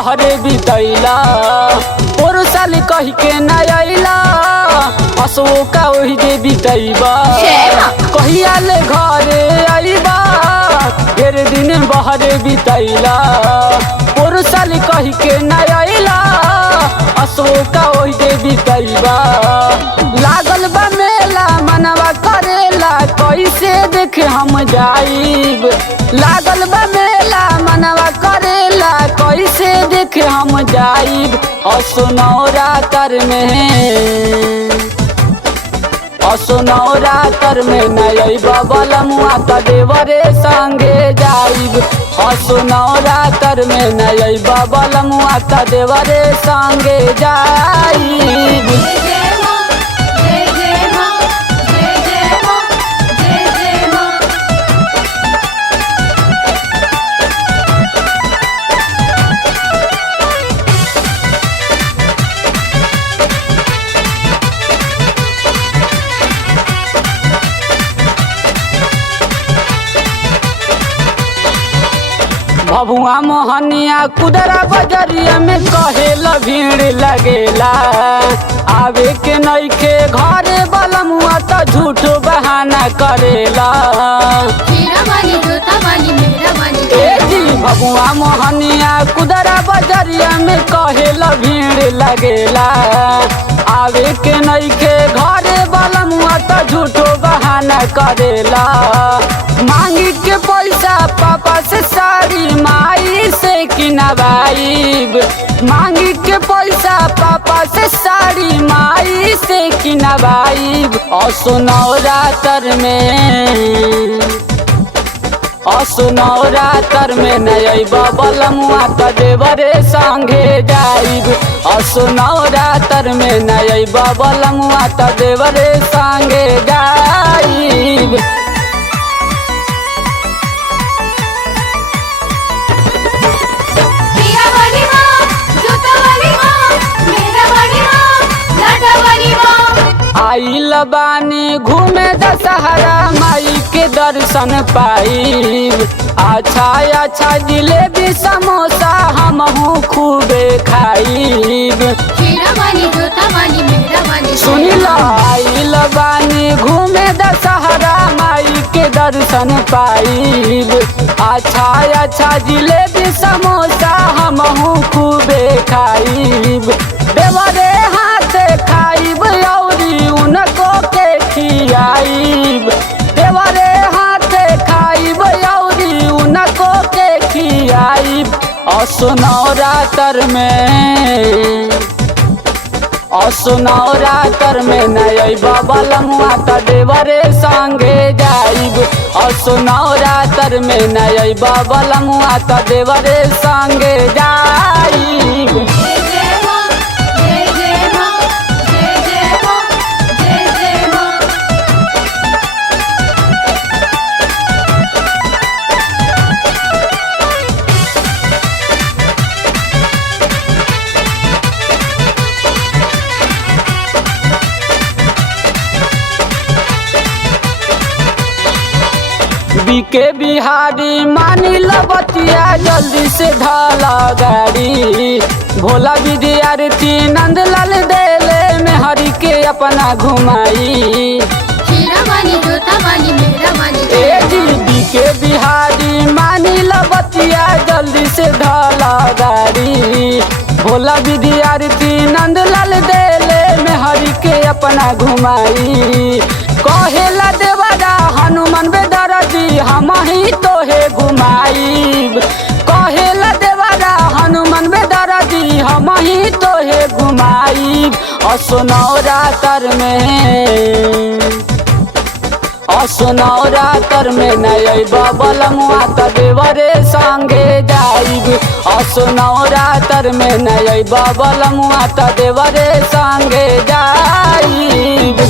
बहरे बितैला और साल कह के न अइला असो का ओहि जे बितैबा कहिया ले घरे अइबा ढेर दिन बहरे बितैला और साल कह के न अइला असो का ओहि जे बितैबा लागल बा मेला मनवा करेला कैसे देखे हम जाइब लागल बा मेला मनवा करेला कैसे देखे हम जाइब असनौरातर में नई बबलमुआ त देवरे संगे जाइब असनौरातर में नई बबलमुआ त देवरे संगे जाइब। भभुआ मोहनिया कुदरा बजरिया में कहेला भीड़ लगेला आवे के नइखे घरे बलमुआ त झूठ बहाना करेला भभुआ मोहनिया कुदरा बजरिया में कहेला भीड़ लगेला आवे के नइखे घरे बलमुआ त झूठो बहाना करेला मांगी के पैसा पापा से साड़ी माई से किनवाइब मांगी के पैसा पापा से साड़ी माई से किनवाइब असनौरातर में नई बबलमुआ त देवरे संगे जाइब असनौरातर में नई बबलमुआ त देवरे संगे जाइब। आइल बानी घूमे दशहरा माई के दर्शन पाइब अच्छा जिलेबी समोसा हमहू खूबे खाइब सुनिला आइल बानी घूमे दशहरा माई के दर्शन पाइब अच्छा जिलेबी समोसा हमहू खूबे खाइब देवरे हाथ खाइब औरी उनको के खियाइब देवरे हाथ खाइब औरी उनको के खियाइब असनौरातर में नई बबलमुआ त देवरे संगे जाइब असनौरातर में नई बबलमुआ त देवरे संगे जाइब। बीके बिहारी मानी लबतिया जल्दी से ढाला गाड़ी भोला विद्यार्थी नंदलाल देले में हरि के अपना घुमाई बीके बिहारी मानी लबतिया जल्दी से ढाला गाड़ी भोला विद्यार्थी नंदलाल देले में हरि के अपना घुमाई कहेला देवरा हनुमान बेदरदी हम ही तोहे घुमाइब कहेला देवरा हनुमान बेदरदी हम ही तोहे घुमाइब असनौरातर में नई बबलमुआ त देवरे संगे जाइब असनौरातर में नई बबलमुआ त देवरे संगे जाइब।